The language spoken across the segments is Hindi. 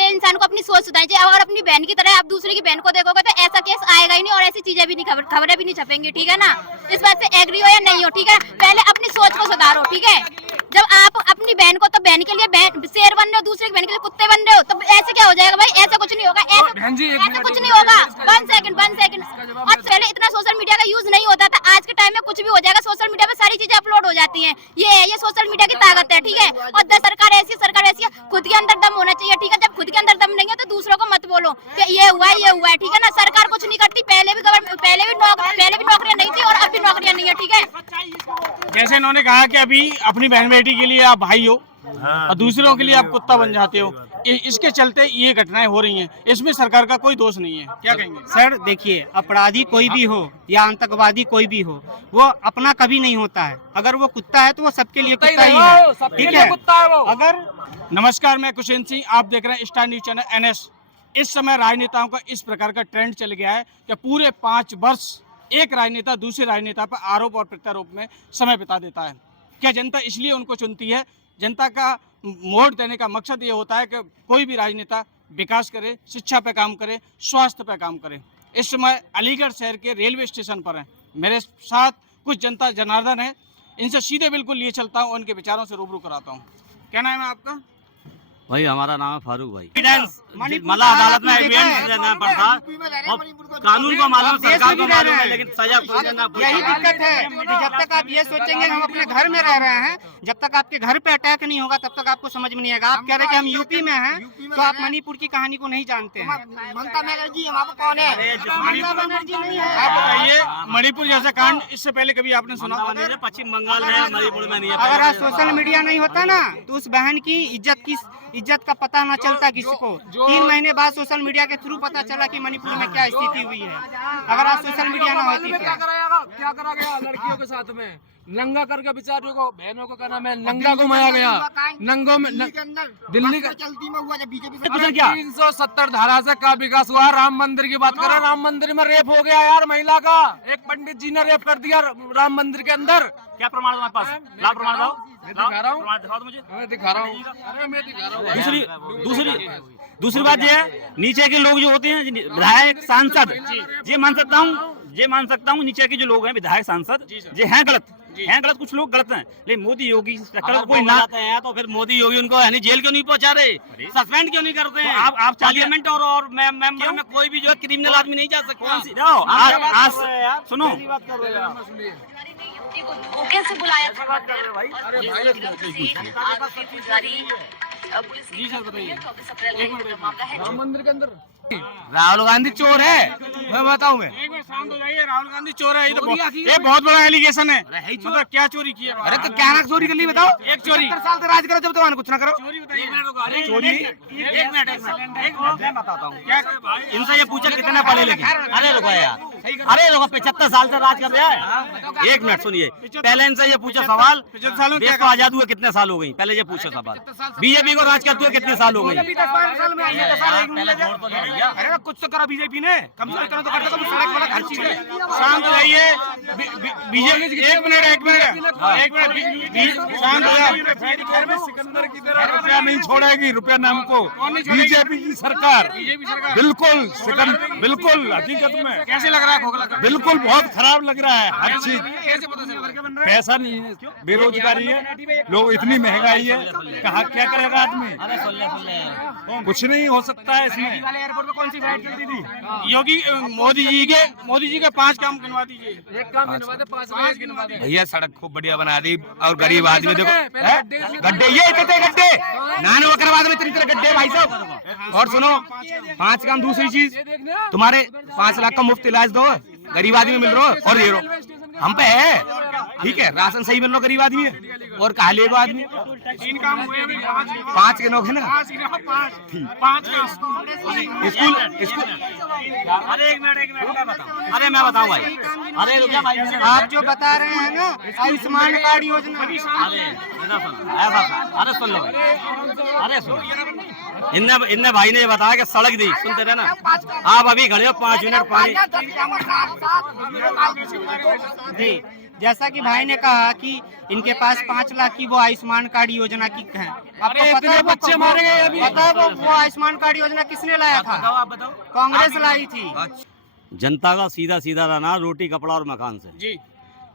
पहले इंसान को अपनी सोच सुधारनी चाहिए। अगर अपनी बहन की तरह आप दूसरे की बहन को देखोगे तो ऐसा केस आएगा ही नहीं और ऐसी चीजें भी नहीं, खबरें भी नहीं छपेंगी, ठीक है ना। इस बात से एग्री हो या नहीं हो, ठीक है, पहले अपनी सोच को सुधारो, ठीक है। जब आप अपनी बहन को तो बहन के लिए शेर बन रहे हो, दूसरे की बहन के लिए कुत्ते बन रहे हो, तो ऐसे क्या हो जाएगा भाई? ऐसा कुछ नहीं होगा, ऐसा कुछ नहीं होगा। 1 सेकंड। और पहले इतना सोशल मीडिया का यूज नहीं होता था, आज के टाइम में कुछ भी हो जाएगा, सोशल मीडिया पे सारी चीजें अपलोड हो जाती हैं। ये सोशल मीडिया की ताकत है, ठीक है। और सरकार ऐसी है, खुद के अंदर दम होना चाहिए, ठीक है। जब खुद के अंदर दम नहीं है तो दूसरों को मत बोलो कि ये हुआ है, ठीक है ना। सरकार कुछ नहीं करती, पहले भी नौकरियां नहीं थी और अब भी नौकरियां नहीं है, ठीक है। जैसे इन्होंने कहा कि अभी अपनी बहन बेटी के लिए आप भाई हो और दूसरों के लिए आप कुत्ता बन जाते हो, इसके चलते ये घटनाएं हो रही हैं, इसमें सरकार का कोई दोष नहीं है, क्या कहेंगे? सर देखिए, अपराधी कोई भी हो या आतंकवादी कोई भी हो, वो अपना कभी नहीं होता है। अगर वो कुत्ता है तो वो सबके लिए कुत्ता ही है, ठीक है। अगर नमस्कार, मैं कुशेन सिंह, आप देख रहे हैं स्टार न्यूज चैनल NS। इस समय राजनेताओं का इस प्रकार का ट्रेंड चल गया है कि पूरे 5 वर्ष एक राजनेता दूसरे राजनेता पर आरोप और प्रत्यारोप में समय बिता देता है। क्या जनता इसलिए उनको चुनती है? जनता का वोट देने का मकसद ये होता है कि कोई भी राजनेता विकास करे, शिक्षा पे काम करे, स्वास्थ्य पे काम करे। इस समय अलीगढ़ शहर के रेलवे स्टेशन पर हैं, मेरे साथ कुछ जनता जनार्दन है, इनसे सीधे बिल्कुल लिए चलता हूँ, उनके विचारों से रूबरू कराता हूँ। क्या नाम है आपका? भाई हमारा नाम है फारूक भाई। मतलब अदालत में एविडेंस देना पड़ता और कानून को मालूम, सरकार को मालूम है, लेकिन सजा कोई देना। यही दिक्कत है कि जब तक आप ये सोचेंगे हम अपने घर में रह रहे हैं, जब तक आपके घर पे अटैक नहीं होगा तब तक आपको समझ में नहीं आएगा। आप कह रहे हैं कि हम यूपी में हैं, तो आप मणिपुर की कहानी को नहीं जानते हैं। ममता बनर्जी हमारा कौन है? ममता बनर्जी नहीं है। आप बताइए, मणिपुर जैसा कांड इससे पहले कभी आपने सुना? पश्चिम बंगाल में, मणिपुर में नहीं है। अगर आज सोशल मीडिया नहीं होता ना तो उस बहन की इज्जत का पता ना चलता किसी को। 3 महीने बाद सोशल मीडिया के थ्रू पता चला कि मणिपुर में क्या स्थिति हुई है। अगर आज सोशल मीडिया ना होती क्या करा गया लड़कियों के साथ में, नंगा करके बेचारियों को, बहनों को, क्या नाम है, नंगा घुमाया गया। नंगों में दिल्ली का चलती में हुआ जब बीजेपी 370 धारा से क्या विकास हुआ? राम मंदिर की बात करें, राम मंदिर में रेप हो गया यार महिला का। एक पंडित जी ने रेप कर दिया राम मंदिर के अंदर। क्या प्रमाण तुम्हारे पास? ला प्रमाण दो। दिखा रहा हूँ, दिखाओ तो मुझे। मैं दिखा रहा हूँ, अरे मैं दिखा रहा हूँ। दूसरी बात ये है, नीचे के लोग जो होते हैं विधायक सांसद, ये मान सकता हूँ नीचे के जो लोग हैं विधायक सांसद, ये हैं गलत, कुछ लोग गलत हैं, लेकिन मोदी योगी कोई ना हैं तो फिर मोदी योगी उनको यानी जेल क्यों नहीं पहुंचा रहे, सस्पेंड क्यों नहीं करते हैं? आप पार्लियामेंट और मेंबर में कोई भी जो है क्रिमिनल आदमी नहीं जा सकता। सुनो, धोखे से बुलाया था। राम मंदिर के अंदर राहुल गांधी चोर है, मैं बताऊं। मैं एक बार शांत हो जाइए। राहुल गांधी चोर है, ये बहुत बड़ा एलिगेशन है। मतलब क्या चोरी की है? अरे तो क्या ना चोरी कर ली बताओ? एक चोरी 70 साल से राज करो जब तुम्हारे कुछ ना करो। चोरी बताइए। चोरी एक मिनट मैं बताता हूँ। इनसे ये पूछा कितने पढ़े लिखे? अरे रुको यार, अरे रुको, 75 साल से राज कर रहा है। 1 मिनट सुनिए, पहले इनसे ये पूछा सवाल, 75 सालों देश को आजाद हुए कितने साल हो गई? पहले ये पूछा सवाल। बीजेपी को राज करते हुए कितने साल हो गई? अरे कुछ तो करा बीजेपी ने, कम से कम तो करता तो सड़क वाला हर चीज है। शांत हो जाइए। बीजेपी एक मिनट शांत हो जाओ। सिकंदर की तरह रुपया नहीं छोड़ेगी, रुपया नाम को बीजेपी की सरकार। बिल्कुल बिल्कुल हकीकत में कैसे लग रहा है? खोखला बिल्कुल बहुत खराब लग रहा है हर चीज। कैसे पता चल रहा है? पैसा नहीं है, बेरोजगारी है, लोग इतनी महंगाई है, कहाँ क्या करेगा आदमी? कुछ नहीं हो सकता है इसमें। एयरपोर्ट पे कौन सी फ्लाइट चलती थी? योगी मोदी जी के 5 काम गिनवा दीजिए। एक काम गिनवा दे, 5 गिनवा दे। भैया सड़क खूब बढ़िया बना दी और गरीब आदमी देखो गड्ढे, ये इतने गड्ढे नान वक्रवाद में इतनी तरह गड्ढे भाई साहब। और सुनो, 5 काम। दूसरी चीज, तुम्हारे 5 लाख का मुफ्त इलाज दो, गरीब आदमी मिल रहा है। और ये हम पे है, ठीक है, राशन सही मिल रहा गरीब आदमी है। और कहा लेगो आदमी 3 काम हुए अभी, 5 गिनोगे ना? 5 स्कूल अरे एक मिनट अरे मैं बताऊं भाई। अरे रुकिए भाई, आप जो बता रहे हैं ना आयुष्मान कार्ड योजना, अरे सुन लो भाई, अरे सुन, इनने भाई ने बताया कि सड़क दी, सुनते रहे ना आप। अभी खड़े हो 5 मिनट पानी जी जैसा कि भाई ने कहा कि इनके पास 5 लाख की वो आयुष्मान कार्ड योजना की है। आपको पता है बच्चे मारे गए अभी? पता है वो आयुष्मान कार्ड योजना किसने लाया था? कांग्रेस लाई थी। जनता का सीधा सीधा रहना रोटी कपड़ा और मकान से। जी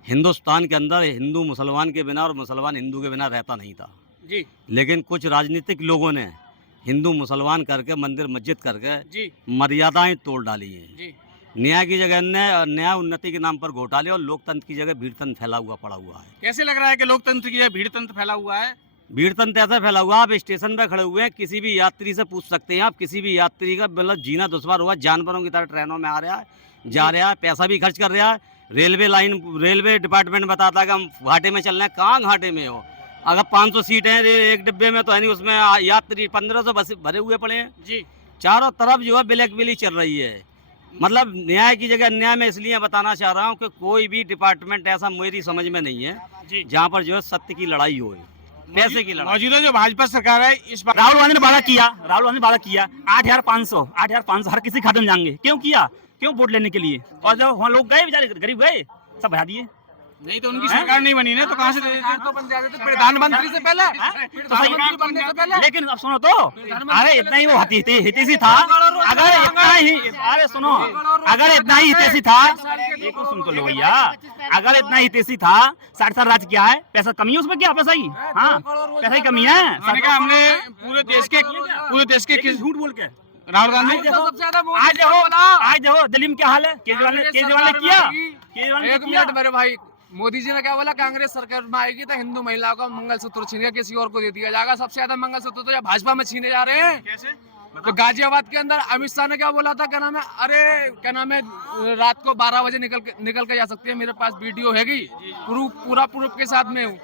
हिंदुस्तान के अंदर हिंदू मुसलमान के बिना और मुसलमान हिंदू के बिना रहता नहीं था। जी लेकिन कुछ राजनीतिक लोगों ने हिंदू मुसलमान करके मंदिर मस्जिद करके जी मर्यादाएं तोड़ डाली हैं। जी न्याय की जगह न्याय उन्नति के नाम पर घोटाले और लोकतंत्र की जगह भीड़तंत्र फैला हुआ पड़ा हुआ है। कैसे लग रहा है कि लोकतंत्र की जगह भीड़तंत्र फैला हुआ है? भीड़तंत्र ऐसा फैला हुआ, आप स्टेशन पर खड़े हुए हैं, किसी भी यात्री से पूछ सकते हैं आप, किसी भी यात्री का मतलब जीना दुश्वार हुआ, जानवरों की तरह ट्रेनों में आ रहा है, जा रहा है, पैसा भी खर्च कर रहा है। रेलवे डिपार्टमेंट बताता है कि हम घाटे में चल रहे हैं। कहाँ घाटे में हो? अगर 500 सीटें हैं एक डिब्बे में तो है नहीं, उसमें यात्री 1500 बस भरे हुए पड़े हैं। जी चारों तरफ जो है ब्लैकमेलिंग चल रही है। मतलब न्याय की जगह अन्याय में इसलिए बताना चाह रहा हूँ कि कोई भी डिपार्टमेंट ऐसा मेरी समझ में नहीं है जी जहाँ पर जो है सत्य की लड़ाई हो, पैसे की लड़ाई। मौजूदा जो भाजपा सरकार है इस बार राहुल गांधी ने वादा किया, 8,500 हर किसी खाते में जाएंगे। क्यों किया? क्यों वोट लेने के लिए? और जब वहाँ लोग गए बेचारे गरीब गए, सब भरा दिए। नहीं तो उनकी सरकार नहीं बनी ना, तो कहाँ से दे देते? तो बन जाते थे प्रधानमंत्री से पहले, प्रधानमंत्री बनने से पहले। लेकिन अब सुनो तो, अरे इतना ही वो हितैषी था, अगर इतना ही, अरे सुनो, अगर इतना ही हितैषी था, एक सुन तो लो भैया, अगर इतना हितैषी था, 60 साल राज किया है, पैसा कमी है उसमें? क्या पैसा ही? हाँ, पैसा ही कमी है। मैंने कहा हमने पूरे देश के झूठ बोल के राहुल गांधी आज देखो दिल्ली में क्या हाल है। केजरीवाल ने किया, एक मिनट मेरे भाई, मोदी जी ने क्या बोला? कांग्रेस सरकार में आएगी तो हिंदू महिलाओं का मंगलसूत्र छीन के किसी और को दे दिया जाएगा। सबसे ज्यादा मंगलसूत्र तो भाजपा में छीने जा रहे हैं। कैसे? तो गाजियाबाद के अंदर अमित शाह ने क्या बोला था? क्या नाम है? अरे क्या नाम है, रात को 12 बजे निकल के जा सकती है। मेरे पास वीडियो हैगी, पूरा प्रूफ के साथ में हूँ।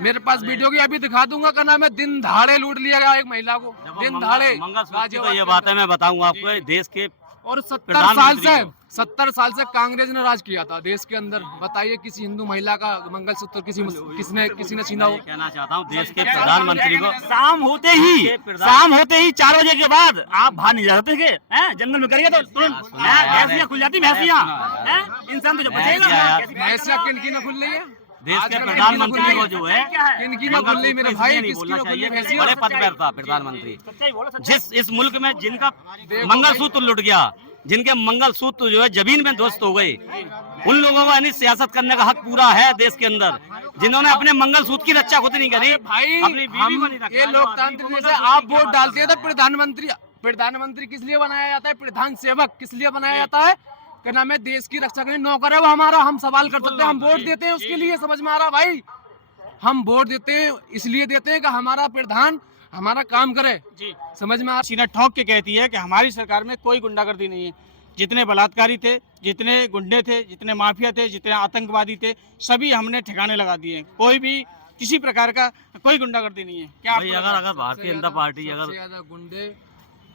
मेरे पास वीडियो की अभी दिखा दूंगा। क्या नाम है, दिन दहाड़े लूट लिया गया एक महिला को, दिन दहाड़े। मंगलसूत्र ये बात है, मैं बताऊंगा आपको, देश के और 70 साल से कांग्रेस ने राज किया था देश के अंदर। बताइए किसी हिंदू महिला का मंगलसूत्र किसी ने छीना हो? कहना चाहता हूँ देश के प्रधानमंत्री को, शाम होते ही 4 बजे के बाद आप बाहर नहीं जा सकते थे। जंगल में करिए तो तुरंत भैंसियां खुल जाती, भैंसियां। इंसान तो जब बचेगा। भैंसियां किनकी न खुल रही है? देश के प्रधानमंत्री को जो है किनकी न खुल रही मेरे भाई? किसकी न खुल रही? भैंसियां बड़े पद पर था प्रधानमंत्री। इस मुल्क में जिनका मंगलसूत्र लुट गया, जिनके मंगलसूत्र जो है जमीन में ध्वस्त हो गए, उन लोगों को यानी सियासत करने का हक पूरा है देश के अंदर, जिन्होंने अपने मंगलसूत्र की रक्षा खुद नहीं करी। भाई अपनी बीवी को नहीं रखा। ये लोकतांत्रिक से आप वोट डालते हैं तो प्रधानमंत्री किस लिए बनाया जाता है? प्रधान सेवक किस लिए बनाया जाता है? क्या नाम है, देश की रक्षा करने नौकर है वो हमारा। हम सवाल कर सकते हैं, हम वोट देते हैं उसके लिए। समझ में आ रहा भाई? हम वोट देते हैं इसलिए देते हैं कि हमारा प्रधान हमारा काम करे। जी समझ में आ रहा? सीना ठोक के कहती है कि हमारी सरकार में कोई गुंडागर्दी नहीं है। जितने बलात्कारी थे, जितने गुंडे थे, जितने माफिया थे, जितने आतंकवादी थे, सभी हमने ठिकाने लगा दिए। कोई भी किसी प्रकार का कोई गुंडागर्दी नहीं है। क्या भाई अगर भारतीय जनता पार्टी सबसे ज्यादा गुंडे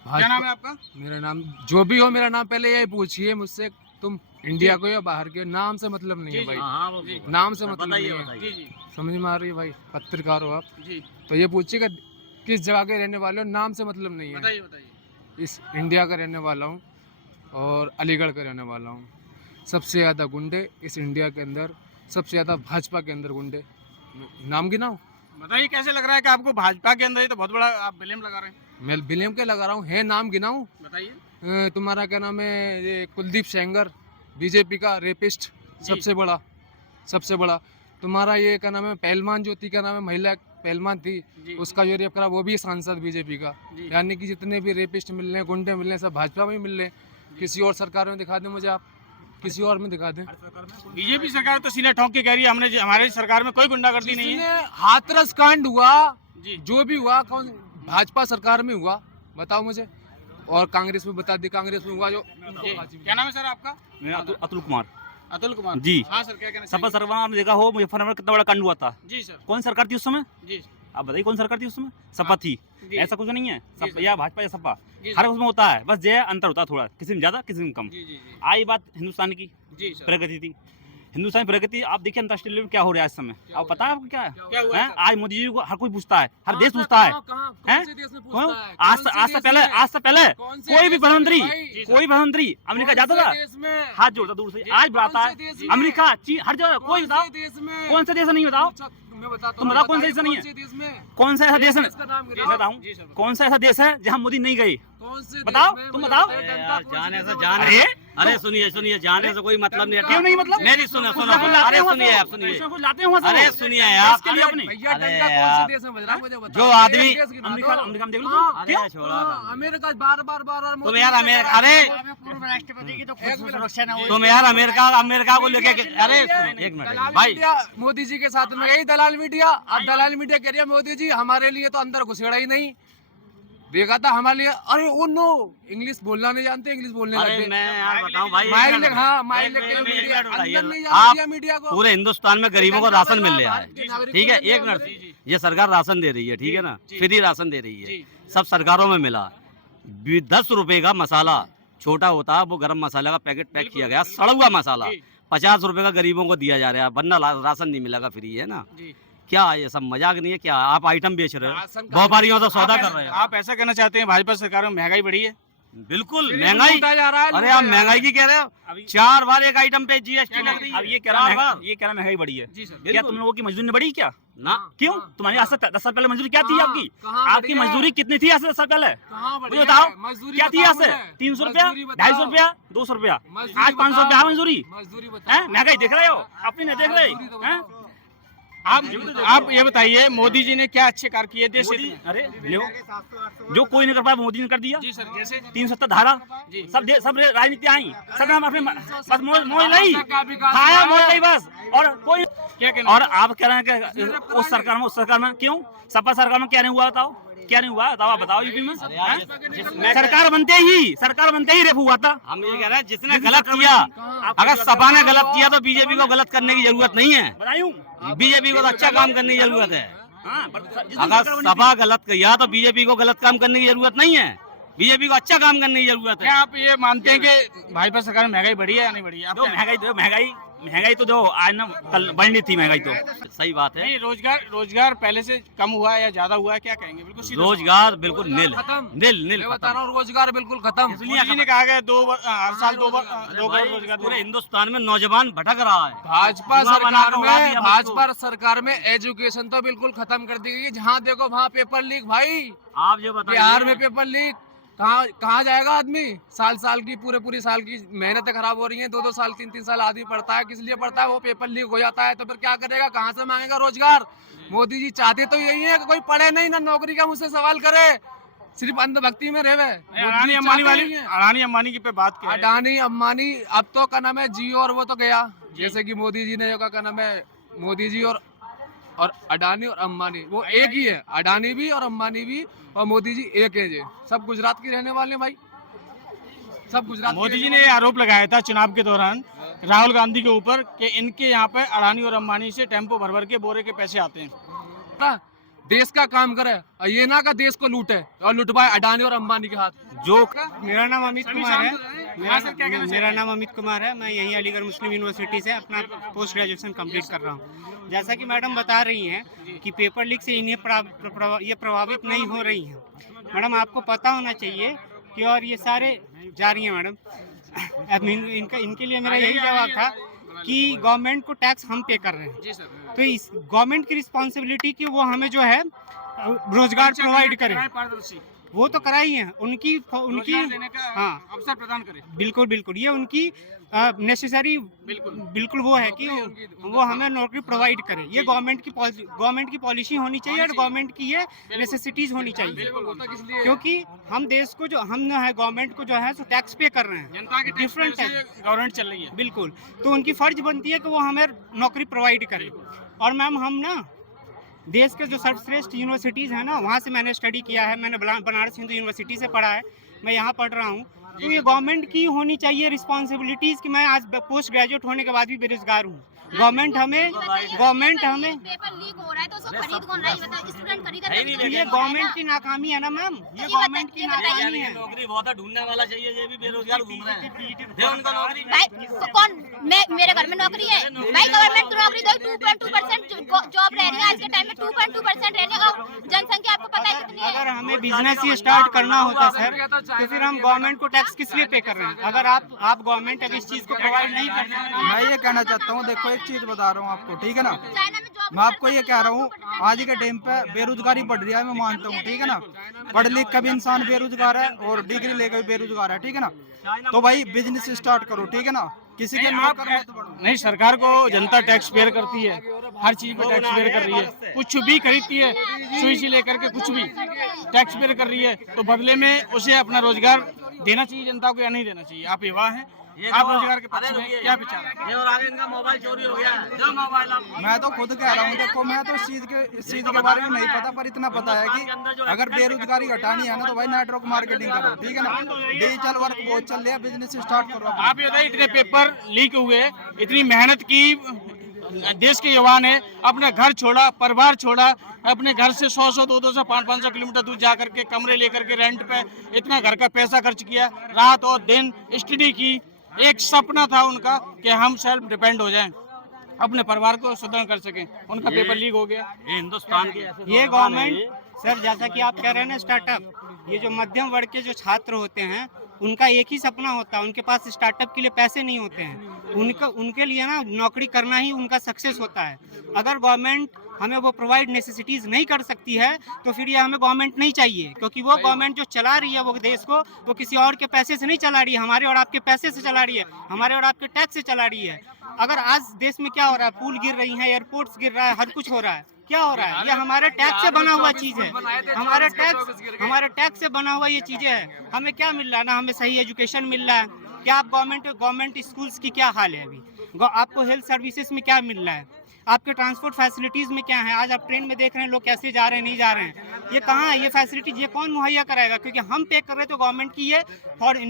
क्या नाम है आपका? मेरा नाम जो भी हो, मेरा नाम पहले यही पूछिए मुझसे, तुम इंडिया को या बाहर के? नाम से मतलब नहीं है भाई, नाम से मतलब नहीं है। जी जी समझ में आ रही है भाई? पत्रकार हो आप जी, तो ये पूछिएगा किस जगह के रहने वाले हो, नाम से मतलब नहीं है। बताइए। इस इंडिया का रहने वाला हूँ और अलीगढ़ का रहने वाला हूँ। सबसे ज़्यादा गुंडे इस इंडिया के अंदर, सबसे ज़्यादा भाजपा के अंदर गुंडे। नाम गिनाऊँ? बताइए कैसे लग रहा है कि आपको भाजपा के अंदर ही तो बहुत बड़ा आप ब्लेम लगा रहे हैं? मैं बिलेम के लगा रहा हूँ, है नाम गिनाऊँ? बताइए। तुम्हारा क्या नाम है, ये कुलदीप सेंगर, बीजेपी का रेपिस्ट, सबसे बड़ा। तुम्हारा ये क्या नाम है, पहलवान जो थी, क्या नाम है, महिला पहलवान थी, उसका जो रेप करा वो भी सांसद बीजेपी का। यानी कि जितने भी रेपिस्ट मिल रहे हैं, गुंडे मिल रहे हैं, सब भाजपा में ही मिल रहे हैं। किसी और सरकार में दिखा दें मुझे आप, किसी और में दिखा दें। बीजेपी सरकार तो सीना ठोक के कह रही है हमने हमारी सरकार में कोई गुंडागर्दी नहीं है। हाथरस कांड हुआ, जी जो भी हुआ, कौन भाजपा सरकार में हुआ बताओ मुझे? और कांग्रेस में बता दी, कांग्रेस में हुआ जो। क्या नाम है सर आपका? अतुल कुमार अतुल कुमार जी। हाँ सर, क्या कहना सपा चाहिए? सरकार आपने देखा हो, मुजफ्फरनगर कितना बड़ा कांड हुआ था। जी सर। कौन सरकार थी उस समय? जी आप बताइए कौन सरकार थी उस समय? सपा थी। जी। ऐसा कुछ नहीं है, जी सर। या भाजपा या सपा, जी हर सर। उसमें होता है, बस ये अंतर होता है थोड़ा, किसी में ज्यादा किसी में कम। जी जी जी आई बात हिंदुस्तान की जी सर। प्रगति थी। हिंदुस्तान की प्रगति आप देखिए अंतर्राष्ट्रीय लेवल क्या हो रहा है इस समय, आपको पता है आपको क्या है? आज मोदी जी को हर कोई पूछता है, हर देश पूछता है, हैं? आज से पहले कोई भी प्रधानमंत्री अमेरिका जाता था, हाथ जोड़ता दूर से, आज बुलाता है अमेरिका, चीन, हर जगह। कोई बताओ कौन सा देश नहीं, बताओ तुम बताओ कौन सा देश नहीं है, कौन सा ऐसा देश है, बताऊं कौन सा ऐसा देश है जहाँ मोदी नहीं गए, बताओ तुम बताओ। जाने से अरे सुनिए जाने से कोई मतलब नहीं है। क्यों नहीं मतलब? मेरी सुनो अरे सुनिए आप अरे सुनिए आप जो आदमी अमेरिका में देख लो अरे छोड़ो अमेरिका बार तुम यार अमेरिका, अरे पूर्व राष्ट्रपति की तो खुद सुरक्षा ना तुम यार अमेरिका को लेके अरे एक मिनट भाई, मोदी जी के साथ में यही दलाल मीडिया। अब दलाल मीडिया कह रही है मोदी जी हमारे लिए तो अंदर घुसेड़ा ही नहीं, देखा था हमारे लिए। अरे ओ नो, इंग्लिश बोलना नहीं जानते, इंग्लिश बोलने अरे लगे। मैं यार बताऊं भाई, मीडिया को पूरे हिंदुस्तान में गरीबों को राशन मिल रहा है, ठीक है। एक मिनट, ये सरकार राशन दे रही है, ठीक है ना, फ्री राशन दे रही है, सब सरकारों में मिला। 10 रुपए का मसाला छोटा होता है, वो गरम मसाला का पैकेट पैक किया गया, सड़ा हुआ मसाला 50 रुपए का गरीबों को दिया जा रहा है, वरना राशन नहीं मिलेगा, फ्री है ना। क्या ये सब मजाक नहीं है क्या? आप आइटम बेच रहे हो, व्यापारियों से सौदा कर रहे हो। आप ऐसा कहना चाहते हैं भाजपा सरकार में महंगाई बढ़ी है? बिल्कुल महंगाई जा रहा है। अरे आप महंगाई की कह रहे हो, 4 बार एक आइटम पे जीएसटी लग रही है। अब ये कह रहा महंगाई बढ़ी है, क्या तुम लोगों की मजदूरी नहीं बढ़ी क्या? ना क्यों? तुम्हारी आज से 10 साल पहले मजदूरी क्या थी आपकी? आपकी मजदूरी कितनी थी आज से 10 साल पहले? मुझे बताओ क्या थी आज से? 300 रुपया, 250 रुपया, 200 रुपया, आज 500 रुपया मजदूरी है। महंगाई देख रहे हो, अपनी नहीं देख रहे हैं। आप ये बताइए, मोदी जी ने क्या अच्छे कार्य किए देश हित में? अरे जो कोई नहीं कर पाया मोदी ने कर दिया। जी सर, जैसे 370 धारा, सब राजनीति आई, सब हम अपने बस मोज नहीं खाया, मोज नहीं बस। और कोई क्या कहना? और आप कह रहे हैं कि उस सरकार में क्यों? सपा सरकार में क्या नहीं हुआ बताओ, क्या नहीं हुआ बताओ, बताओ यूपी में सरकार बनते ही रेप हुआ था। हम ये कह रहे हैं जिसने गलत किया, अगर सपा ने गलत किया तो बीजेपी को गलत करने की जरूरत नहीं है। बताऊं बीजेपी को तो अच्छा काम करने की जरूरत है। हाँ, अगर सपा गलत किया तो बीजेपी को गलत काम करने की जरूरत नहीं है, बीजेपी को अच्छा काम करने की जरूरत क्या है। आप ये मानते हैं कि भाजपा सरकार में महंगाई बढ़ी है या नहीं बढ़ी है? आप क्या- महंगाई तो जो आज ना कल बढ़नी थी महंगाई तो। सही बात है, नहीं, रोजगार पहले से कम हुआ है या ज्यादा हुआ है, क्या कहेंगे? बिल्कुल सीधे रोजगार बिल्कुल नील मैं बता रहा हूँ, रोजगार बिल्कुल खत्म। मोदी जी ने कहा है हर साल 2 करोड़ रोजगार पूरे हिंदुस्तान में नौजवान भटक रहा है। भाजपा सरकार में एजुकेशन तो बिल्कुल खत्म कर दी गई है। जहाँ देखो वहाँ पेपर लीक। भाई आप जो बताइए, बिहार में पेपर लीक, कहाँ जाएगा आदमी? साल की पूरी साल की मेहनतें खराब हो रही हैं। 2 साल 3 साल आदमी पढ़ता है, किस लिए पढ़ता है? वो पेपर लीक हो जाता है तो फिर क्या करेगा? कहाँ से मांगेगा रोजगार? मोदी जी चाहते तो यही है कि कोई पढ़े नहीं, ना नौकरी का मुझसे सवाल करे, सिर्फ अंधभक्ति में रहे। अडानी अंबानी की पे बात की है। अडानी अंबानी अब तो क्या नाम है, जियो और वो तो गया। जैसे कि मोदी जी ने क्या नाम है, मोदी जी और अडानी और अंबानी वो एक ही है। अडानी भी और अंबानी भी और मोदी जी एक है जी। सब गुजरात के रहने वाले हैं भाई, सब गुजरात। मोदी जी ने ये आरोप लगाया था चुनाव के दौरान राहुल गांधी के ऊपर कि इनके यहाँ पे अडानी और अंबानी से टेम्पो भर के बोरे के पैसे आते हैं। देश का काम करे और ये ना का देश को लूटे और लुटवाए अडानी और अंबानी के हाथ। जो मेरा नाम अमित कुमार है। मेरा नाम अमित कुमार है। मैं यहीं अलीगढ़ मुस्लिम यूनिवर्सिटी से अपना पोस्ट ग्रेजुएशन कंप्लीट कर रहा हूँ। जैसा कि मैडम बता रही हैं कि पेपर लीक से इन्हें ये प्रभावित नहीं हो रही हैं। मैडम आपको पता होना चाहिए कि और ये सारे जा रही हैं मैडम। इनके लिए मेरा यही जवाब था कि गवर्नमेंट को टैक्स हम पे कर रहे हैं, तो इस गवर्नमेंट की रिस्पॉन्सिबिलिटी कि वो हमें जो है रोजगार प्रोवाइड करे। वो तो कराई है, उनकी हाँ अवसर प्रदान करें। बिल्कुल ये उनकी नेसेसरी बिल्कुल वो है कि वो हमें नौकरी प्रोवाइड करे। ये गवर्नमेंट की पॉलिसी होनी चाहिए और गवर्नमेंट की ये नेसेसिटीज होनी चाहिए। क्योंकि हम देश को जो हम है गवर्नमेंट को जो है सो टैक्स पे कर रहे हैं, जनता के डिफरेंट है, गवर्नमेंट चल रही है। बिल्कुल। तो उनकी फर्ज बनती है कि वो हमें नौकरी प्रोवाइड करे। और मैम हम ना देश के जो सर्वश्रेष्ठ यूनिवर्सिटीज़ हैं ना, वहाँ से मैंने स्टडी किया है। मैंने बनारस हिंदू यूनिवर्सिटी से पढ़ा है, मैं यहाँ पढ़ रहा हूँ। तो ये गवर्नमेंट की होनी चाहिए रिस्पॉन्सिबिलिटीज़ कि मैं आज पोस्ट ग्रेजुएट होने के बाद भी बेरोजगार हूँ गवर्नमेंट हमें पेपर लीक हो रहा है तो उसको खरीद कौन रहा है? ये बताओ, स्टूडेंट खरीदा है ही नहीं, ये गवर्नमेंट की नाकामी है ना मैम, ये गवर्नमेंट की नाकामी है। नौकरी बहुत है, ढूंढने वाला चाहिए, ये भी बेरोजगार घूम रहे हैं, दे उनको नौकरी। भाई तो कौन, मैं मेरे घर में नौकरी है भाई, गवर्नमेंट नौकरी दो। 2.2% जॉब रह रही है आज के टाइम में, 2.2% रहने का जनसंख्या आपको पता है कितनी है? अगर हमें बिजनेस ही स्टार्ट करना होता सर, तो फिर हम गवर्नमेंट को टैक्स किस लिए पे कर रहे हैं? अगर आप गवर्नमेंट अगर इस चीज को प्रोवाइड नहीं कर सकते। मैं ये कहना चाहता हूँ, देखो एक चीज बता रहा हूँ आपको, ठीक है ना, चाइना में जॉब मैं आपको ये कह रहा हूँ, आज के टाइम पे बेरोजगारी बढ़ रही है, मैं मानता हूँ, ठीक है ना, पढ़ लिख कर भी इंसान बेरोजगार है और डिग्री लेकर भी बेरोजगार है, ठीक है ना, तो भाई बिजनेस स्टार्ट करो, ठीक है ना, किसी के नौकर मत बनो। नहीं, सरकार को जनता टैक्स पेयर करती है, हर चीज पे टैक्स पेयर कर रही है, कुछ भी खरीदती है, सुई से लेकर के कुछ भी टैक्स पेयर कर रही है, तो बदले में उसे अपना रोजगार देना चाहिए जनता को या नहीं देना चाहिए? आप युवा हैं, आप रोजगार के पक्ष में क्या विचार है? ये और आगे इनका मोबाइल चोरी हो गया है, दो मोबाइल आप। मैं तो खुद कह रहा हूँ, देखो मैं तो इस चीज के बारे में नहीं पता, पर इतना पता है कि अगर बेरोजगारी घटानी है ना तो भाई नेटवर्क मार्केटिंग करो, ठीक है ना, डिजिटल वर्क बहुत चल रहा है, बिजनेस स्टार्ट करो। आप ये बताइए, इतने पेपर लीक हुए, इतनी मेहनत की, देश के युवा ने अपना घर छोड़ा, परिवार छोड़ा, अपने घर से 100-100, 200, 500 किलोमीटर दूर जा करके कमरे लेकर के रेंट पे इतना घर का पैसा खर्च किया, रात और दिन स्टडी की, एक सपना था उनका कि हम सेल्फ डिपेंड हो जाएं, अपने परिवार को सुदृढ़ कर सकें, उनका पेपर लीक हो गया। ये हिंदुस्तान के ऐसे ये संस्थान हैं गवर्नमेंट सर, जैसा कि आप कह रहे हैं ना स्टार्टअप, ये जो मध्यम वर्ग के जो छात्र होते हैं उनका एक ही सपना होता है, उनके पास स्टार्टअप के लिए पैसे नहीं होते हैं, उनके लिए ना नौकरी करना ही उनका सक्सेस होता है। अगर गवर्नमेंट हमें वो प्रोवाइड नेसेसिटीज नहीं कर सकती है तो फिर ये हमें गवर्नमेंट नहीं चाहिए, क्योंकि वो गवर्नमेंट जो चला रही है वो देश को, वो किसी और के पैसे से नहीं चला रही है, हमारे और आपके पैसे से चला रही है, हमारे और आपके टैक्स से चला रही है। अगर आज देश में क्या हो रहा है, पुल गिर रही है, एयरपोर्ट्स गिर रहा है, हर कुछ हो रहा है, क्या हो रहा है? ये हमारे टैक्स से बना हुआ चीज है, हमारे टैक्स से बना हुआ ये चीजें है। हमें क्या मिल रहा है ना, हमें सही एजुकेशन मिल रहा है क्या? आप गवर्नमेंट स्कूल्स की क्या हाल है अभी? आपको हेल्थ सर्विसेज में क्या मिल रहा है? आपके ट्रांसपोर्ट फैसिलिटीज में क्या है? आज आप ट्रेन में देख रहे हैं लोग कैसे जा रहे हैं, नहीं जा रहे हैं, ये कहाँ है? ये फैसिलिटीज ये कौन मुहैया कराएगा? क्योंकि हम पे कर रहे हैं तो गवर्नमेंट की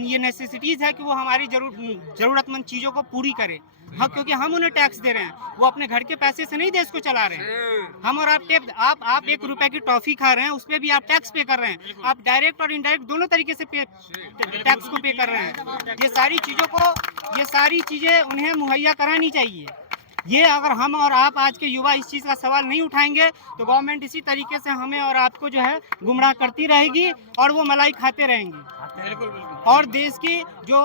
ये नेसेसिटीज है कि वो हमारी जरूरतमंद चीज़ों को पूरी करे। हाँ, क्योंकि हम उन्हें टैक्स दे रहे हैं, वो अपने घर के पैसे से नहीं देश को चला रहे हैं। हम और आप आप 1 रुपए की टॉफी खा रहे हैं, उस पर भी आप टैक्स पे कर रहे हैं। आप डायरेक्ट और इनडायरेक्ट दोनों तरीके से टैक्स को पे कर रहे हैं। ये सारी चीजें उन्हें मुहैया करानी चाहिए। ये अगर हम और आप आज के युवा इस चीज़ का सवाल नहीं उठाएंगे तो गवर्नमेंट इसी तरीके से हमें और आपको जो है गुमराह करती रहेगी और वो मलाई खाते रहेंगी और देश की जो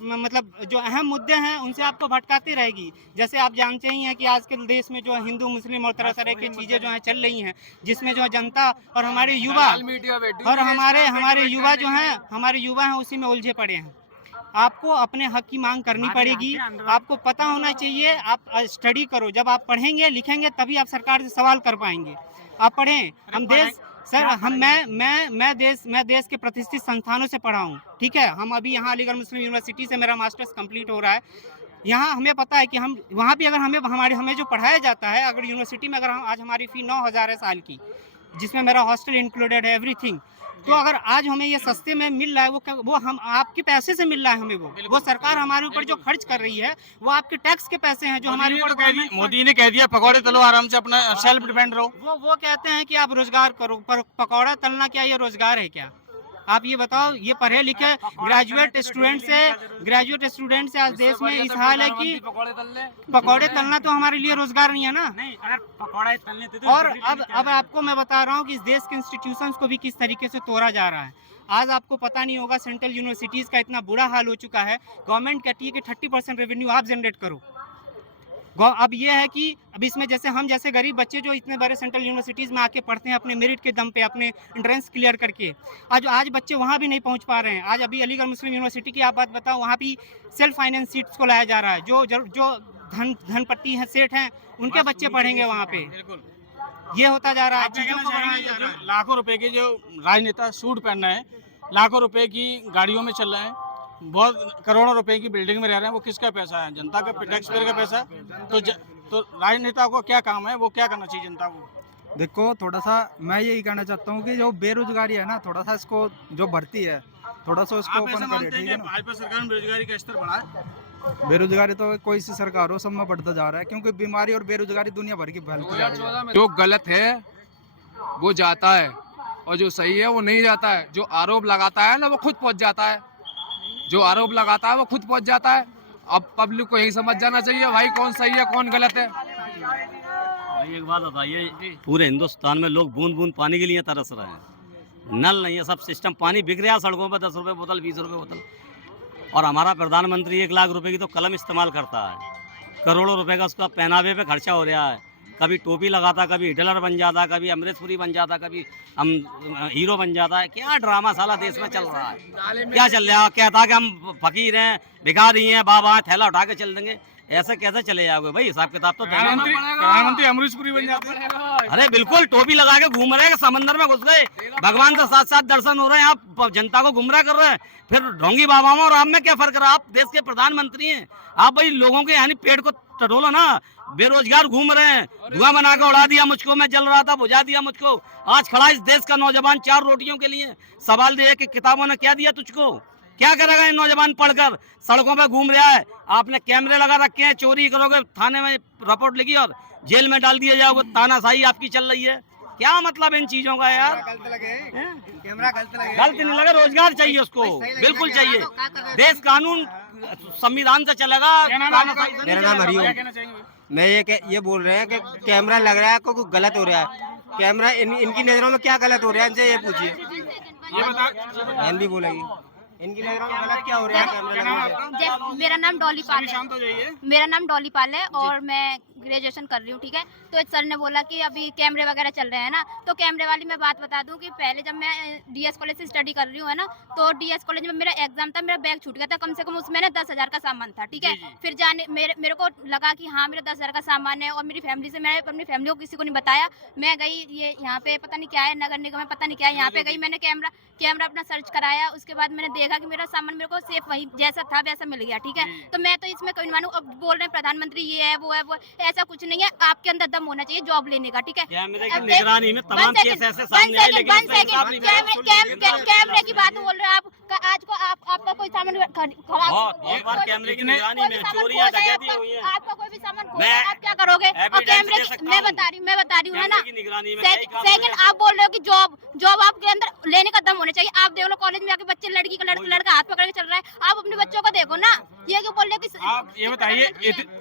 मतलब जो अहम मुद्दे हैं उनसे आपको भटकाती रहेगी। जैसे आप जानते ही हैं कि आज के देश में जो हिंदू मुस्लिम और तरह तरह की चीज़ें जो हैं चल रही हैं, जिसमें जो जनता और हमारे युवा हमारे युवा हैं उसी में उलझे पड़े हैं। आपको अपने हक की मांग करनी पड़ेगी। आपको पता होना चाहिए, आप स्टडी करो, जब आप पढ़ेंगे लिखेंगे तभी आप सरकार से सवाल कर पाएंगे। आप पढ़ें। हम देश सर हम मैं देश के प्रतिष्ठित संस्थानों से पढ़ा हूँ, ठीक है। हम अभी यहाँ अलीगढ़ मुस्लिम यूनिवर्सिटी से मेरा मास्टर्स कंप्लीट हो रहा है। यहाँ हमें पता है कि हम वहाँ भी अगर हमें जो पढ़ाया जाता है, अगर यूनिवर्सिटी में अगर आज हमारी फ़ी 9,000 है साल की, जिसमें मेरा हॉस्टल इंक्लूडेड है, एवरीथिंग, तो अगर आज हमें ये सस्ते में मिल रहा है वो हम आपके पैसे से मिल रहा है हमें, वो सरकार हमारे ऊपर जो खर्च कर रही है वो आपके टैक्स के पैसे हैं जो हमारे ऊपर। मोदी ने कह दिया पकौड़े तलो, आराम से अपना सेल्फ डिपेंड रहो। वो कहते हैं कि आप रोजगार करो, पर पकौड़ा तलना क्या ये रोजगार है क्या? आप ये बताओ। ये पढ़े लिखे ग्रेजुएट स्टूडेंट से आज देश में इस हाल है कि पकौड़े तलना तो हमारे लिए रोजगार नहीं है ना। नहीं, अगर पकौड़े तलने थे तो और अब आपको मैं बता रहा हूँ कि इस देश के इंस्टीट्यूशंस को भी किस तरीके से तोड़ा जा रहा है। आज आपको पता नहीं होगा, सेंट्रल यूनिवर्सिटीज़ का इतना बुरा हाल हो चुका है। गवर्नमेंट कहती है कि 30% रेवेन्यू आप जनरेट करो। अब ये है कि अब इसमें जैसे हम जैसे गरीब बच्चे जो इतने बड़े सेंट्रल यूनिवर्सिटीज़ में आके पढ़ते हैं अपने मेरिट के दम पे, अपने एंट्रेंस क्लियर करके, आज बच्चे वहाँ भी नहीं पहुँच पा रहे हैं। आज अभी अलीगढ़ मुस्लिम यूनिवर्सिटी की आप बात बताओ, वहाँ भी सेल्फ फाइनेंस सीट्स को लाया जा रहा है। जो धनपट्टी हैं, सेठ हैं, उनके बच्चे पढ़ेंगे वहाँ पे। ये होता जा रहा है, चीज़ों को बढ़ाया जा रहा है। लाखों रुपए के जो राजनेता सूट पहन रहे हैं, लाखों रुपए की गाड़ियों में चल रहे हैं, बहुत करोड़ों रुपए की बिल्डिंग में रह रहे हैं, वो किसका पैसा है? जनता का, टैक्स पेयर का पैसा। तो राजनेता को क्या काम है, वो क्या करना चाहिए जनता को? देखो, थोड़ा सा मैं यही कहना चाहता हूँ कि जो बेरोजगारी है ना, थोड़ा सा इसको जो भर्ती है थोड़ा सा उसको ओपन करे, ठीक है ना। भाजपा सरकार में बेरोजगारी का स्तर बढ़ा है? बेरोजगारी तो कोई सी सरकार हो, सब में बढ़ता जा रहा है, क्योंकि बीमारी और बेरोजगारी दुनिया भर की फैलती जा रही है। जो गलत है वो जाता है और जो सही है वो नहीं जाता है। जो आरोप लगाता है ना वो खुद पहुंच जाता है, जो आरोप लगाता है वो खुद पहुंच जाता है। अब पब्लिक को यही समझ जाना चाहिए भाई कौन सही है कौन गलत है। भाई एक बात बताइए, पूरे हिंदुस्तान में लोग बूंद बूंद पानी के लिए तरस रहे हैं, नल नहीं है, सब सिस्टम पानी बिक रहा है सड़कों पर, 10 रुपए बोतल 20 रुपए बोतल। और हमारा प्रधानमंत्री 1 लाख रुपए की तो कलम इस्तेमाल करता है, करोड़ों रुपए का उसका पहनावे पे खर्चा हो रहा है। कभी टोपी लगाता, कभी हिटलर बन जाता, कभी अमृतपुरी बन जाता, कभी हम हीरो बन जाता है। क्या ड्रामा साला देश में चल रहा है, क्या चल रहा है? कहता कि हम फकीर हैं, भिखारी हैं, बाबा हैं, थैला उठा के चल देंगे। ऐसे कैसे चले जाओगे भाई? हिसाब किताब तो देना। प्रधानमंत्री अमरीशपुरी बन जाते हैं। अरे बिल्कुल, टोपी लगा के घूम रहे हैं, समंदर में घुस गए, भगवान के साथ साथ दर्शन हो रहे हैं, आप जनता को गुमराह कर रहे हैं। फिर ढोंगी बाबा में और आप में क्या फर्क रहा? आप देश के प्रधानमंत्री हैं, आप भाई लोगों के यानी पेट को टटोलो ना। बेरोजगार घूम रहे हैं, धुआं बना के उड़ा दिया मुझको, मैं जल रहा था बुझा दिया मुझको। आज खड़ा इस देश का नौजवान 4 रोटियों के लिए सवाल दे कि किताबों ने क्या दिया तुझको, क्या करेगा ये नौजवान पढ़कर? सड़कों पे घूम रहा है, आपने कैमरे लगा रखे हैं, चोरी करोगे थाने में रिपोर्ट लिखी और जेल में डाल दिया जाओगे, तानाशाही आपकी चल रही है। क्या मतलब इन चीजों का यार? गलत नहीं लगे, रोजगार चाहिए उसको, बिल्कुल चाहिए। देश कानून संविधान से चलेगा। मेरा नाम हरिओम। मैं ये बोल रहे हैं कि कैमरा लग रहा है कोई गलत हो रहा है। कैमरा इनकी नजरों में क्या गलत हो रहा है, इनसे ये पूछिए। ये बता, बहन भी बोलेगी इनकी नजरों में गलत क्या हो रहा है कैमरा लगने से? मेरा नाम डॉली पाल है। शांत हो जाइए। मेरा नाम डॉली पाल है और मैं ग्रेजुएशन कर रही हूँ, ठीक है। तो एक सर ने बोला कि अभी कैमरे वगैरह चल रहे हैं ना, तो कैमरे वाली मैं बात बता दूं कि पहले जब मैं डीएस कॉलेज से स्टडी कर रही हूँ है ना, तो डीएस कॉलेज में मेरा एग्जाम था, मेरा बैग छूट गया था, कम से कम उसमें ना 10,000 का सामान था, ठीक है। फिर जाने मेरे को लगा कि हाँ मेरा 10,000 का सामान है और मेरी फैमिली से, मैं अपनी फैमिली को किसी को नहीं बताया। मैं गई ये यहाँ पे पता नहीं क्या है, नगर निगम में पता नहीं क्या है, यहाँ पे गई, मैंने कैमरा अपना सर्च कराया। उसके बाद मैंने देखा कि मेरा सामान मेरे को सेफ वही जैसा था वैसा मिल गया, ठीक है। तो मैं तो इसमें कोई मानू, अब बोल रहे हैं प्रधानमंत्री ये है वो है वो, ऐसा कुछ नहीं है। आपके अंदर दम होना चाहिए जॉब लेने का, ठीक है। कैमरे की निगरानी में तमाम केस ऐसे सामने आए, लेकिन कैमरे की बात बोल रहे हैं आप। आज को आपका कोई सामान खराब, बहुत बार कैमरे की निगरानी में चोरियां डकैती हुई है। आपका कोई भी सामान खो गया, आप क्या करोगे? और कैमरे की मैं बता रही हूँ ना। सेकंड आप बोल रहे हो कि जॉब आपके अंदर लेने का दम होना चाहिए। आप देख लो कॉलेज में आके बच्चे लड़की का लड़का हाथ पकड़ के चल रहा है, आप अपने बच्चों को देखो ना। ये क्यों बोल रहे हो कि आप ये बताइए,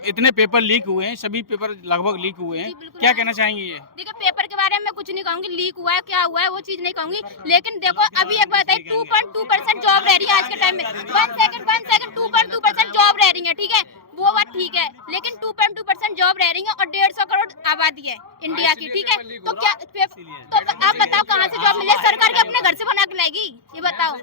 इतने पेपर लीक हुए हैं, सभी पेपर लगभग लीक हुए हैं, क्या कहना चाहेंगे? ये देखो पेपर के बारे में मैं कुछ नहीं कहूंगी, लीक हुआ है क्या हुआ है वो चीज नहीं कहूंगी, लेकिन देखो अभी एक बात है, 2.2% जॉब रह रही है आज के टाइम में। 1 सेकंड 2.2% जॉब रह रही है, ठीक है, वो बात ठीक है, लेकिन 2.2% जॉब रह रही है और 150 करोड़ आबादी है इंडिया की, ठीक है। तो क्या तो आप बताओ कहाँ से जॉब मिले? सरकार के अपने घर से बना के लाएगी? ये बताओ,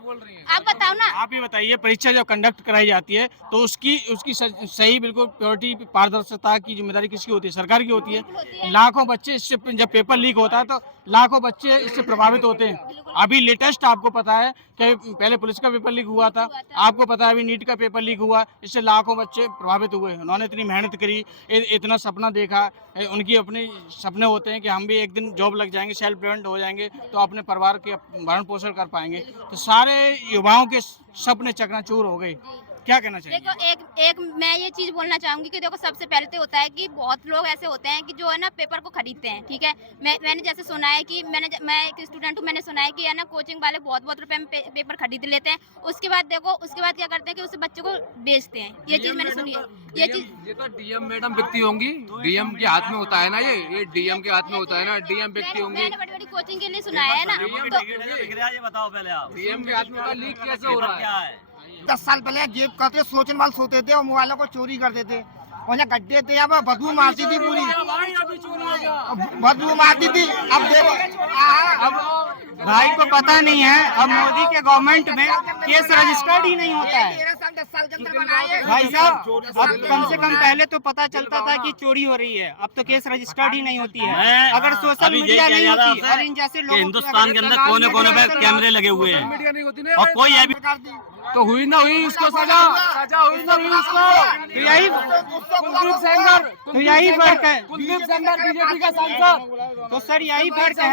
आप बताओ ना। आप ये बताइए, परीक्षा जब कंडक्ट कराई जाती है तो उसकी सही बिल्कुल प्योरिटी पारदर्शिता की जिम्मेदारी किसकी होती है? सरकार की होती है। लाखों बच्चे इससे, जब पेपर लीक होता है तो लाखों बच्चे इससे प्रभावित होते हैं। अभी लेटेस्ट आपको पता है कि पहले पुलिस का पेपर लीक हुआ था, आपको पता है अभी नीट का पेपर लीक हुआ, इससे लाखों बच्चे प्रभावित हुए। उन्होंने इतनी मेहनत करी, इतना सपना देखा, उनकी अपने सपने होते हैं कि हम भी एक दिन जॉब लग जाएंगे, सेल्फ डिपेंडेंट हो जाएंगे तो अपने परिवार के भरण पोषण कर पाएंगे। तो सारे युवाओं के सपने चकनाचूर हो गए। क्या कहना चाहिए? देखो एक मैं ये चीज बोलना चाहूंगी कि देखो सबसे पहले तो होता है कि बहुत लोग ऐसे होते हैं कि जो है ना पेपर को खरीदते हैं, ठीक है। मैंने जैसे सुना है कि मैं एक स्टूडेंट हूँ, मैंने सुना है कि है ना कोचिंग वाले बहुत रुपए में पेपर खरीद लेते हैं। उसके बाद क्या करते हैं कि उस बच्चे को बेचते हैं। ये चीज मैंने सुनी है। ये तो डीएम मैडम बिकती होंगी, डीएम के हाथ में होता है ना, ये डीएम के हाथ में होता है ना, डीएम बिकती होंगी। मैंने बड़ी कोचिंग के लिए सुना है ना। ये बताओ पहले आप, डीएम के हाथ में होता है, लीक कैसे हो रहा क्या है? है? 10 साल पहले जेब करते सोचने वाले सोते थे और मोबाइलों को चोरी करते थे और यहाँ गड्ढे थे, यहाँ बदबू मारती थी पूरी, बदबू मारती थी। अब देखो भाई को पता नहीं है, अब मोदी के गवर्नमेंट में केस रजिस्टर्ड ही नहीं होता है। 10 साल के अंदर बनाए। भाई साहब, अब कम से कम पहले तो पता चलता था कि चोरी हो रही है, अब तो केस रजिस्टर्ड ही नहीं होती है। अगर सोशल मीडिया नहीं होती और इन जैसे लोग हिंदुस्तान के अंदर कोने कोने पे कैमरे लगे हुए हैं और कोई तो हुई ना हुई उसको सजा, सजा हुई ना हुई उसको। तो यही कुलदीप सेंगर, तो यही फर्क है। कुलदीप सेंगर बीजेपी का सांसद। तो सर यही फर्क है,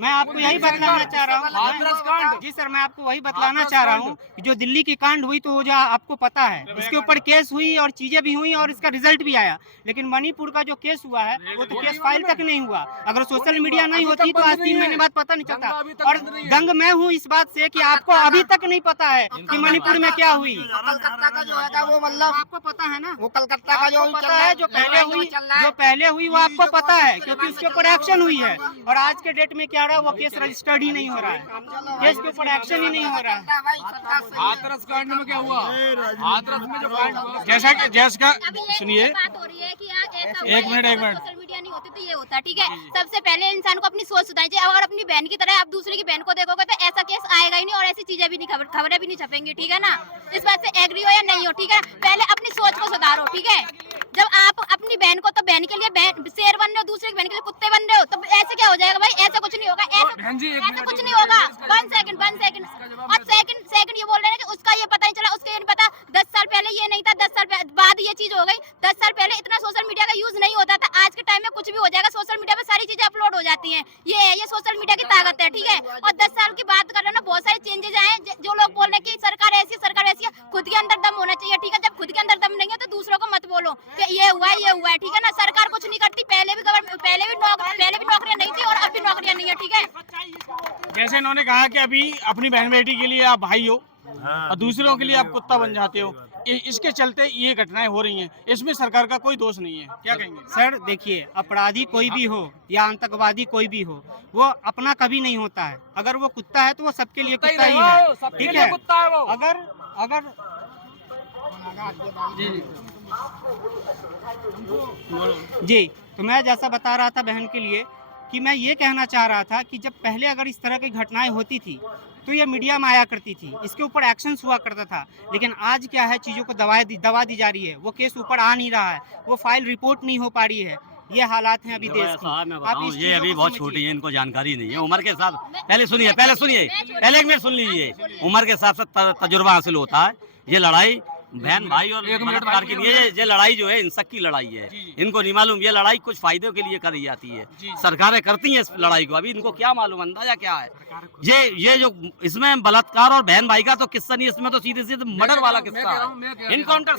मैं आपको यही बतलाना चाह रहा हूँ। हाथरस कांड। जी सर, मैं आपको वही बतलाना चाह रहा हूँ कि जो दिल्ली की कांड हुई तो वो जो आपको पता है, इसके ऊपर केस हुई और चीजें भी हुई और इसका रिजल्ट भी आया। लेकिन मणिपुर का जो केस हुआ है वो तो केस फाइल तक नहीं हुआ। अगर सोशल मीडिया नहीं होती तो आज 3 महीने बाद पता नहीं चलता। और दंग मैं हूँ इस बात से कि आपको अभी तक नहीं पता है कि मणिपुर में क्या हुई। कलकत्ता का जो है वो मतलब आपको पता है ना, वो कलकत्ता का जो पता है जो पहले हुई वो आपको पता है, क्योंकि उसके ऊपर एक्शन हुई है। और आज के डेट में क्या रहा है, वो केस रजिस्टर्ड ही नहीं हो रहा है, केस के ऊपर एक्शन ही नहीं हो रहा है। हाथरस कांड में क्या हुआ? हाथरस में जो कांड हुआ, जैसा कि जैसा अभी ये सुनिए, बात हो रही है कि यार ऐसा हुआ, एक मिनट, ऐसा एक मिनट। सोशल मीडिया नहीं होती तो ये होता, ठीक है। सबसे पहले इंसान को अपनी सोच सुधारनी चाहिए। अगर अपनी बहन की तरह आप दूसरे की बहन को देखोगे तो ऐसा केस आएगा ही नहीं और ऐसी चीजें भी नहीं, खबरें भी नहीं छपेंगी, ठीक है ना। इस बात से एग्री हो या नहीं हो, ठीक है। पहले अपनी सोच को सुधारो, ठीक है। जब आप अपनी बहन को तो बहन के लिए शेर बन रहे हो, दूसरे की बहन के लिए कुत्ते बन रहे हो, तो ऐसे क्या हो जाएगा भाई? ऐसा कुछ नहीं होगा, बहन जी, एक ऐसा मिनट, कुछ नहीं होगा। 1 सेकंड और सेकंड ये बोल रहे हैं कि उसका ये पता नहीं चला, उसका ये नहीं पता। 10 साल पहले ये नहीं था, 10 साल बाद ये चीज हो गई। 10 साल पहले इतना सोशल मीडिया का यूज नहीं होता था। आज के टाइम में कुछ भी हो जाएगा, सोशल मीडिया पे सारी चीजें अपलोड हो जाती हैं। ये सोशल मीडिया की ताकत है, ठीक है। और 10 साल की बात कर रहे हैं ना, बहुत सारे चेंजेस आए हैं। जो लोग बोल रहे हैं कि सरकार ऐसी है, सरकार वैसी है, खुद के अंदर दम होना चाहिए, ठीक है। जब खुद के अंदर दम नहीं है तो दूसरों को मत बोलो कि ये हुआ है, ठीक है ना। सरकार कुछ नहीं करती, पहले भी नौकरियां नहीं थी और अब भी नौकरियां नहीं है, ठीक है। जैसे इन्होंने कहा कि अभी अपनी बहन बेटी के लिए आप भाई हो और दूसरों के लिए आप कुत्ता बन जाते हो, इसके चलते ये घटनाएं हो रही हैं। इसमें सरकार का कोई दोष नहीं है, क्या कहेंगे? सर देखिए, अपराधी कोई भी हो या आतंकवादी कोई भी हो, वो अपना कभी नहीं होता है। अगर वो कुत्ता है तो वो सबके लिए कुत्ता ही है, ठीक है। कुत्ता है वो। अगर जी, तो मैं जैसा बता रहा था बहन के लिए कि मैं ये कहना चाह रहा था कि जब पहले अगर इस तरह की घटनाएं होती थी तो ये मीडिया में आया करती थी, इसके ऊपर एक्शन हुआ करता था। लेकिन आज क्या है, चीज़ों को दबा दी जा रही है, वो केस ऊपर आ नहीं रहा है, वो फाइल रिपोर्ट नहीं हो पा रही है। ये हालात हैं अभी देश की। मैं आप बताऊं, इस ये चीज़ों अभी को बहुत समझिए। छोटी है, इनको जानकारी नहीं है उम्र के हिसाब। पहले सुनिए, पहले एक मिनट सुन लीजिए। उम्र के हिसाब से तजुर्बा हासिल होता है। ये लड़ाई बहन भाई और बलात्कार की नहीं है, ये लड़ाई जो है हिंसक की लड़ाई है। इनको नहीं मालूम, ये लड़ाई कुछ फायदे के लिए करी जाती है, सरकारें करती हैं इस लड़ाई को। अभी इनको क्या मालूम, अंदाजा क्या है। ये जो इसमें बलात्कार और बहन भाई का तो किस्सा नहीं, इसमें तो सीधे सीधे मर्डर वाला किस्सा है, इनकाउंटर।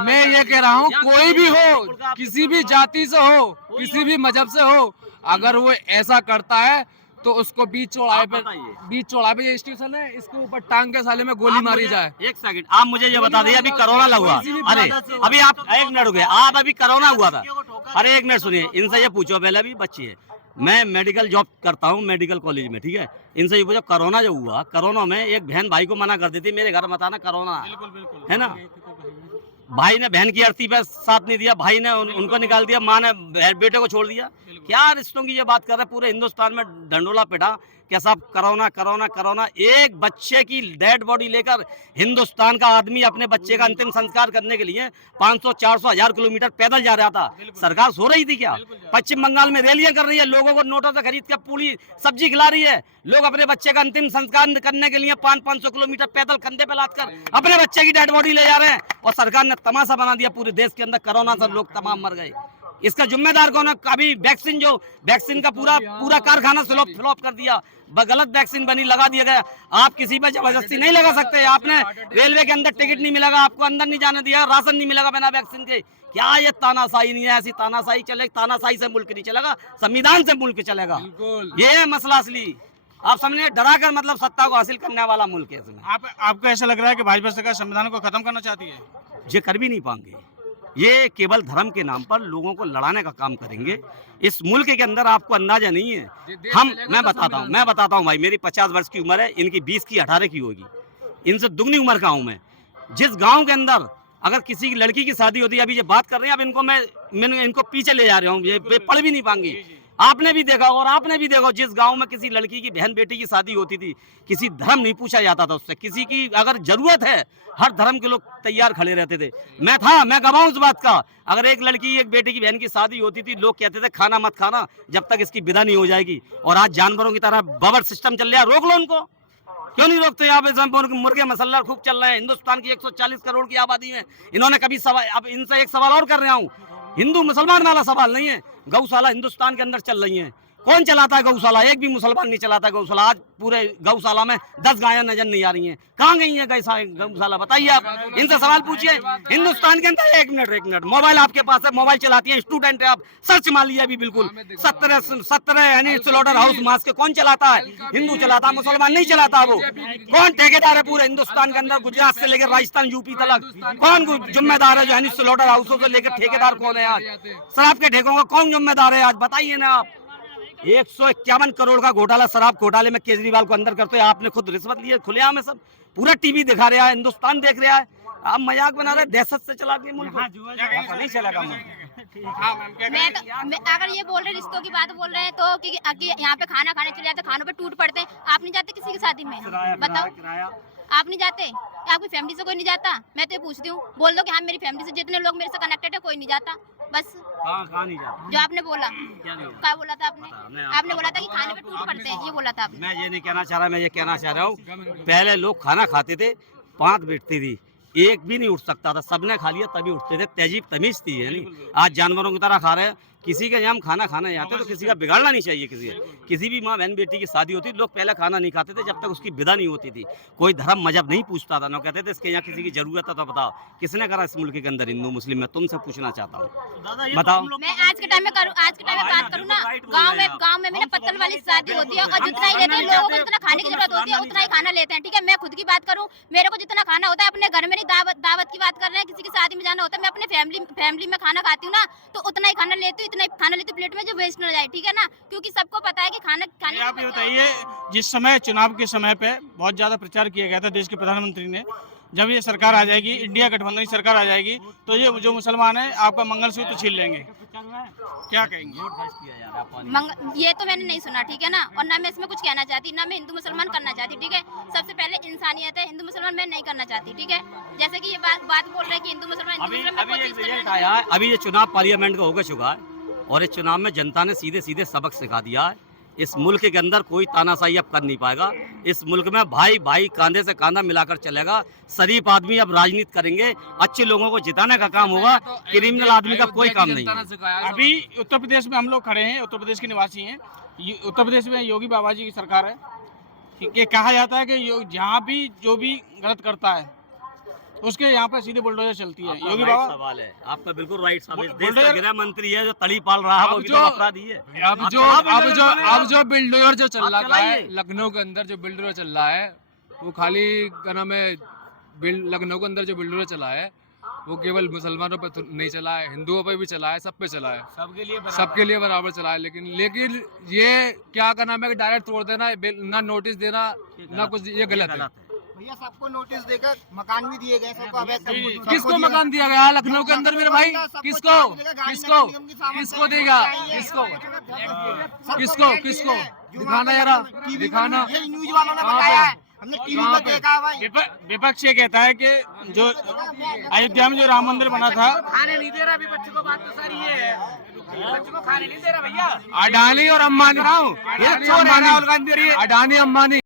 मैं ये कह रहा हूँ, कोई भी हो, किसी भी जाति से हो, किसी भी मजहब से हो, अगर वो ऐसा करता है तो उसको बीच चौराहे पे स्टेशन है, इसके ऊपर टांग के साले में गोली मारी जाए। एक सेकंड, आप मुझे ये बता दीजिए, अभी कोरोना लगा, अरे अभी आप एक मिनट हो गया, आप अभी कोरोना हुआ था, अरे एक मिनट सुनिए, इनसे ये पूछो, पहले अभी बच्ची है, मैं मेडिकल जॉब करता हूँ मेडिकल कॉलेज में, ठीक है। इनसे ये पूछो, कोरोना जो हुआ, कोरोना में एक बहन भाई को मना कर दी थी, मेरे घर मत आना, कोरोना है ना। भाई ने बहन की अर्थी पे साथ नहीं दिया, भाई ने उनको निकाल दिया, माँ ने बेटे को छोड़ दिया। क्या रिश्तों की ये बात कर रहे हैं, पूरे हिंदुस्तान में डंडोला पिटा क्या साहब, कोरोना कोरोना कोरोना। एक बच्चे की डेड बॉडी लेकर हिंदुस्तान का आदमी अपने बच्चे का अंतिम संस्कार करने के लिए 500, 400, 1000 किलोमीटर पैदल जा रहा था। सरकार सो रही थी क्या? पश्चिम बंगाल में रैलियां कर रही है, लोगों को नोटों से खरीद कर पूरी सब्जी खिला रही है। लोग अपने बच्चे का अंतिम संस्कार करने के लिए 500 किलोमीटर पैदल कंधे पे लाद कर अपने बच्चे की डेड बॉडी ले जा रहे हैं, और सरकार ने तमाशा बना दिया पूरे देश के अंदर। कोरोना से लोग तमाम मर गए, इसका जिम्मेदार कौन है? अभी वैक्सीन का पूरा कारखाना फ्लॉप कर दिया, गलत वैक्सीन बनी, लगा दिया गया। आप किसी पर जबरदस्ती नहीं लगा सकते। आपने रेलवे के अंदर टिकट नहीं मिलेगा, आपको अंदर नहीं जाने दिया, राशन नहीं मिलेगा बिना वैक्सीन के। क्या ये तानाशाही नहीं है? ऐसी तानाशाही चले, तानाशाही से मुल्क नहीं चलेगा, संविधान से मुल्क चलेगा। ये है मसला असली। आप समझे, डरा कर मतलब सत्ता को हासिल करने वाला मुल्क है इसमें। आपको ऐसा लग रहा है कि भाजपा सरकार संविधान को खत्म करना चाहती है? ये कर भी नहीं पाएंगे, ये केवल धर्म के नाम पर लोगों को लड़ाने का काम करेंगे। इस मुल्क के अंदर आपको अंदाजा नहीं है। मैं बताता हूँ भाई, मेरी 50 वर्ष की उम्र है, इनकी 20 की 18 की होगी, इनसे दुगनी उम्र का हूँ मैं। जिस गांव के अंदर अगर किसी की लड़की की शादी होती है, अभी ये बात कर रहे हैं, अब इनको मैं इनको पीछे ले जा रहा हूँ, ये पढ़ भी नहीं पाएंगी। आपने भी देखा और आपने भी देखो, जिस गांव में किसी लड़की की बहन बेटी की शादी होती थी, किसी धर्म नहीं पूछा जाता था उससे, किसी की अगर जरूरत है, हर धर्म के लोग तैयार खड़े रहते थे। मैं गवाह हूं इस बात का। अगर एक लड़की एक बेटे की बहन की शादी होती थी, लोग कहते थे खाना मत खाना जब तक इसकी विदा नहीं हो जाएगी। और आज जानवरों की तरह बबर सिस्टम चल रहा है, रोक लो उनको। क्यों नहीं रोकते? यहाँ पे मुर्गे मसल्ला खूब चल रहे हैं। हिंदुस्तान की 140 करोड़ की आबादी में इन्होंने कभी सवाल, अब इनसे एक सवाल और कर रहा हूँ, हिंदू मुसलमान वाला सवाल नहीं है, गौशाला हिंदुस्तान के अंदर चल रही है, कौन चलाता है गौशाला? एक भी मुसलमान नहीं चलाता गौशाला। आज पूरे गौशाला में 10 गायें नजर नहीं आ रही हैं, कहाँ गई है गौशाला? बताइए आप, इनसे सवाल पूछिए। हिंदुस्तान के अंदर एक मिनट, मोबाइल आपके पास है, मोबाइल चलाती है, स्टूडेंट है आप, सर्च मान लिया अभी बिल्कुल 17 यानी स्लॉटर हाउस मास के कौन चलाता है? हिंदू चलाता है, मुसलमान नहीं चलाता। वो कौन ठेकेदार है पूरे हिंदुस्तान के अंदर, गुजरात से लेकर राजस्थान यूपी तक कौन जिम्मेदार है? यानी स्लॉटर हाउसों से लेकर ठेकेदार कौन है? आज शराब के ठेकों का कौन जिम्मेदार है? आज बताइए ना आप। 151 करोड़ का घोटाला, शराब घोटाले में केजरीवाल को अंदर करते हैं, आपने खुद रिश्वत ली है, खुलेआम है, सब पूरा टीवी दिखा रहा है, हिंदुस्तान देख रहा है, आप मजाक बना रहे, दहशत से चला दिए मुल्क को। ऐसा नहीं चलेगा मैं अगर ये बोल रहे रिश्तों की बात बोल रहे हैं तो कि यहाँ पे खाना खाने चले जाते, खानों पे टूट पड़ते हैं, आप नहीं जाते किसी की शादी में? बताओ, आप नहीं जाते? आपकी फैमिली से कोई नहीं जाता? मैं तो ये पूछती हूँ, बोल दो कि हाँ मेरी फैमिली से जितने लोग मेरे से कनेक्टेड है कोई नहीं जाता, बस। कहाँ नहीं जाता? जो आपने बोला, क्या बोला था आपने बोला था कि खाने पे टूट पड़ते हैं, ये बोला था आपने। मैं ये नहीं कहना चाह रहा, मैं ये कहना चाह रहा हूँ, पहले लोग खाना खाते थे, 5 बैठती थी, एक भी नहीं उठ सकता था, सबने खा लिया तभी उठते थे, तहजीब तमीज थी। यानी आज जानवरों की तरह खा रहे हैं। किसी के यहाँ खाना खाने जाते तो किसी का बिगाड़ना नहीं चाहिए। किसी भी माँ बहन बेटी की शादी होती, लोग पहले खाना नहीं खाते थे जब तक उसकी विदा नहीं होती थी। कोई धर्म मजहब नहीं पूछता था, ना कहते थे इसके यहाँ किसी की जरूरत है तो बताओ किसने करा इस मुल्क के अंदर हिंदू मुस्लिम में? तुमसे पूछना चाहता हूँ, बताओ। मैं आज के टाइम में बात करूँ ना, गाँव में मेरा पत्तल वाली शादी होती है और जितना ही लेते हैं, लोगों को जितना खाने की जरूरत होती है उतना ही खाना लेते हैं, ठीक है। मैं खुद की बात करूँ, मेरे को जितना खाना होता है अपने घर में नहीं, दावत की बात कर रहे हैं, किसी की शादी में जाना होता है, मैं अपने फैमिली में खाना खाती हूँ ना, तो उतना ही खाना लेती हूँ, इतना ही खाना लेती हूँ प्लेट में, जो वेस्ट न जाए, ठीक है ना, क्योंकि सबको पता है कि खाने आप ये बताइए, जिस समय चुनाव के समय पे बहुत ज्यादा प्रचार किया गया था देश के प्रधानमंत्री ने, जब ये सरकार आ जाएगी, इंडिया गठबंधन की सरकार आ जाएगी, तो ये जो मुसलमान है आपका मंगलसूत्र छीन लेंगे, क्या कहेंगे? ये तो मैंने नहीं सुना, ठीक है ना, और ना मैं इसमें कुछ कहना चाहती, ना मैं हिंदू मुसलमान करना चाहती, ठीक है। सबसे पहले इंसानियत है, हिंदू मुसलमान मैं नहीं करना चाहती, ठीक है। जैसे कि ये बात बोल रहे हैं कि हिंदू मुसलमान, अभी ये चुनाव पार्लियामेंट का हो चुका है और इस चुनाव में जनता ने सीधे सीधे सबक सिखा दिया है। इस मुल्क के अंदर कोई तानाशाही अब कर नहीं पाएगा। इस मुल्क में भाई भाई कांधे से कांधा मिलाकर चलेगा। शरीफ आदमी अब राजनीति करेंगे, अच्छे लोगों को जिताने का काम होगा, क्रिमिनल आदमी का कोई काम नहीं है। अभी उत्तर प्रदेश में हम लोग खड़े हैं, उत्तर प्रदेश के निवासी हैं। उत्तर प्रदेश में योगी बाबा जी की सरकार है। ये कहा जाता है कि जहाँ भी जो भी गलत करता है उसके यहाँ पे सीधे बुलडोजर चलती है। योगी बाबा, सवाल है आपका, बिल्कुल राइट सवाल। देश का गृह मंत्री है जो तड़ी पाल रहा है, वो भी तो अपराधी है। अब जो बिल्डोजर जो चल रहा है लखनऊ के अंदर, जो बिल्डोजर चल रहा है वो खाली क्या नाम है, लखनऊ के अंदर जो बिल्डोजर चला है वो केवल मुसलमानों पे नहीं चला है, हिंदुओं पे भी चला है, सब पे चला है, सबके लिए बराबर चला है। लेकिन ये क्या का नाम है कि डायरेक्ट तोड़ देना, ना नोटिस देना, ना कुछ, ये गलत है। भैया सबको नोटिस देकर मकान भी दिए गए, सबको किसको मकान दिया गया लखनऊ के अंदर मेरे भाई? किसको देगा? किसको दिखाना यार, दिखाना। ये न्यूज वालों ने बताया है, हमने टीवी पे देखा भाई। विपक्ष ये कहता है कि जो अयोध्या में जो राम मंदिर बना था, खाने नहीं दे रहा अभी बच्चों को, बात तो सारी है, बच्चों को खाने नहीं दे रहा भैया। अडानी और अंबानी, ये चोर है राहुल गांधी, अडानी अंबानी